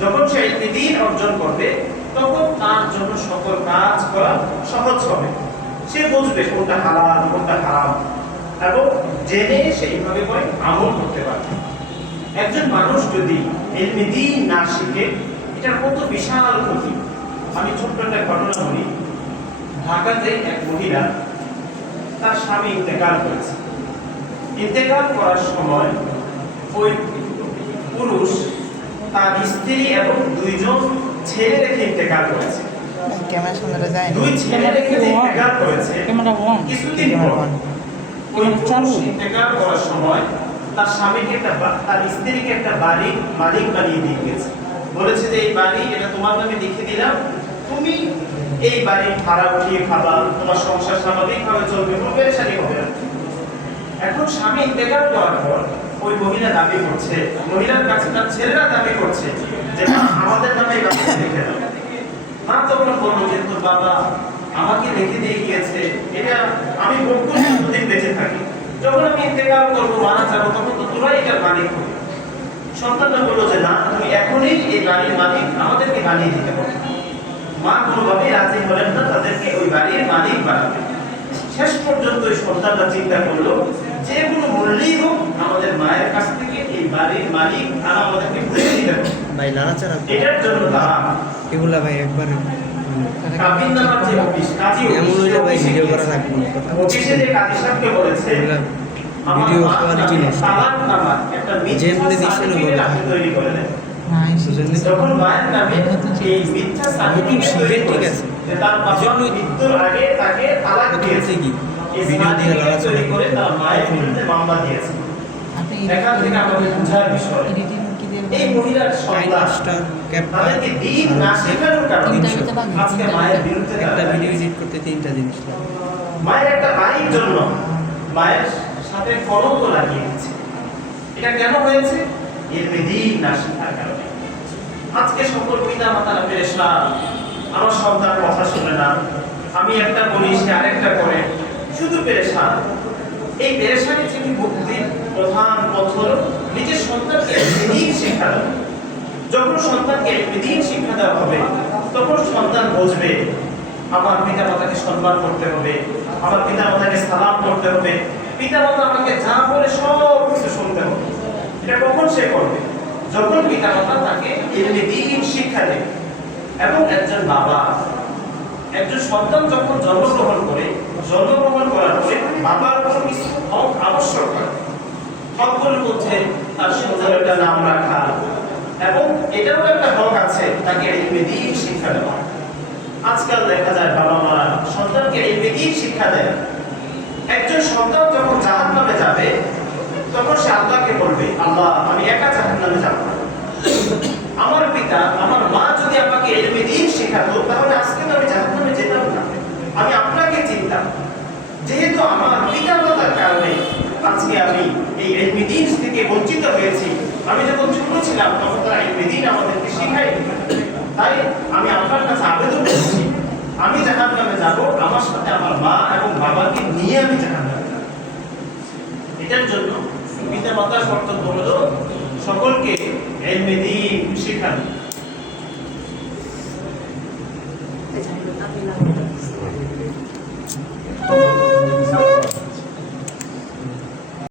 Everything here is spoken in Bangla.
যখন সে ইলমে দ্বীন অর্জন করবে তখন তার জন্য সকল কাজ করা সহজ হবে। সে বুঝবে কোনটা হালাল কোনটা হারাম এবং জেনে সেইভাবে করে আমল করতে পারবে। একজন মানুষ যদি ইলমে দ্বীন না শিখে এটার কত বিশাল ক্ষতি। আমি ছোট্ট একটা ঘটনা বলি। ঢাকাতে এক মহিলা, তার স্বামী ইন্তেকাল করেছে। ইন্তেকাল করার সময় ওই পুরুষ তার স্ত্রী এবং দুইজন ছেলে রেখে ইন্তেকাল করেছে। দুই ছেলে রেখে ইন্তেকাল করেছে। কিছুদিন পর ওই পুরুষ ইন্তেকাল করার সময় তার স্বামীকে তার স্ত্রীকে একটা বাড়ি মালিক বানিয়ে দিয়ে গেছে। বলেছে যে এই বাড়ি এটা তোমার নামে লিখে দিলাম, তুমি এই বাড়ির ভাড়া উঠিয়ে খাবা, তোমার সংসার স্বাভাবিকভাবে চলবে, কোনো পেরেশানি হবে না। এখন স্বামী ইন্তেকাল করার পর ওই মহিলা দাবি করছে, মহিলার কাছে তার ছেলেরা দাবি করছে যে আমাদের নামে এই বাড়ি লিখে দাও। মা তখন বলল যে তোর বাবা আমাকে লিখে দিয়ে গিয়েছে, এটা আমি ভোগ করে যতদিন বেঁচে থাকি, যখন আমি ইন্তেকাল করবো মারা যাবো তখন তো তোরাই এটার মালিক হবে। সন্তানরা বললো যে না, তুমি এখনই এই বাড়ির মালিক আমাদেরকে বানিয়ে দিতে হবে। মা কোনোভাবেই রাজি হলেন না তাদেরকে ওই বাড়ির মালিক বানাবে। শেষ পর্যন্ত ওই সন্তানরা চিন্তা করলো যে কোনো মূল্যেই হোক আমাদের মায়ের কাছ থেকে এই বাড়ির মালিক আনা আমাদেরকে বুঝে দিতে হবে। ভাই নাড়াচাড়া এটার জন্য তারা এগুলা ভাই একবার কাবিন নামার যে অফিস, কাজী এমন হইলে ভাই ভিডিও করা লাগবে না। অফিসে যে কাজী সাহেবকে বলেছে ভিডিও কোয়ালিটি নষ্ট। তালাক নামার একটা যেমনি দিছেন সার্টিফিকেট আপনি তৈরি করে দেন। যখন মায়ের নামে এই মিথ্যা সার্টিফিকেট তৈরি ঠিক আছে, যে তার বাবা মৃত্যুর আগে তাকে তালাক দিয়েছে, কি এই ভিডিও দিয়ে সার্টিফিকেট তৈরি করে তার মায়ের বিরুদ্ধে মামলা দিয়েছে। এখান থেকে আমাদের বোঝার বিষয় এই মহিলার সন্তান তাদেরকে দিন না শেখানোর কারণে আজকে মায়ের বিরুদ্ধে একটা ভিডিও এডিট করতে 3টা জিনিস লাগে। মায়ের একটা বাড়ির জন্য মায়ের সাথে কলঙ্ক লাগিয়ে দিচ্ছে। এটা কেন হয়েছে? ইলমে দ্বীন না শেখার কারণে। আজকে সকল পিতা মাতারা পেরেশান, আমার সন্তান কথা শুনে না, আমি একটা বলি সে আরেকটা করে, শুধু পেরেশান। এই পেরেশানি থেকে মুক্তির প্রধান পথ হলো নিজের সন্তানকে ইলমে দ্বীন শিক্ষা দেওয়া। যখন সন্তানকে ইলমে দ্বীন শিক্ষা দেওয়া হবে তখন সন্তান বুঝবে আমার পিতা মাতাকে সম্মান করতে হবে, আমার পিতা মাতাকে সালাম করতে হবে, পিতা মাতা আমাকে যা বলে সব কিছু শুনতে হবে। এটা কখন সে করবে? যখন পিতা মাতা তাকে ইলমে দ্বীন শিক্ষা দেবে। এবং একজন বাবা, একজন সন্তান যখন জন্মগ্রহণ করে, জন্মগ্রহণ করার পরে বাবার কোনো কিছু হক আবশ্যক হয়। হকগুলোর মধ্যে তার সুন্দর একটা নাম রাখা, এবং এটাও একটা হক আছে তাকে ইলমে দ্বীন শিক্ষা দেওয়া। আজকাল দেখা যায় বাবা মারা সন্তানকে ইলমে দ্বীন শিক্ষা দেয়। একজন সন্তান যখন জাহান্নামে যাবে তখন সে আল্লাহকে বলবে, আল্লাহ আমি একা জাহান্নামে যাব না, আমার পিতা আমার মা যদি আমাকে ইলমে দ্বীন শেখাতো তাহলে আজকে তো আমি জাহান্নামে যেতাম না, আমি আপনাকে চিনতাম। যেহেতু আমার পিতা মাতার কারণে আজকে আমি এই ইলমে দ্বীন থেকে বঞ্চিত হয়েছি, আমি যখন ছোট ছিলাম তখন তারা ইলমে দ্বীন আমাদেরকে শেখায়নি, তাই আমি আপনার কাছে আবেদন করছি আমি জাহান্নামে যাব, আমার সাথে আমার মা এবং বাবাকে নিয়ে আমি জাহান্নামে যাব। এটার জন্য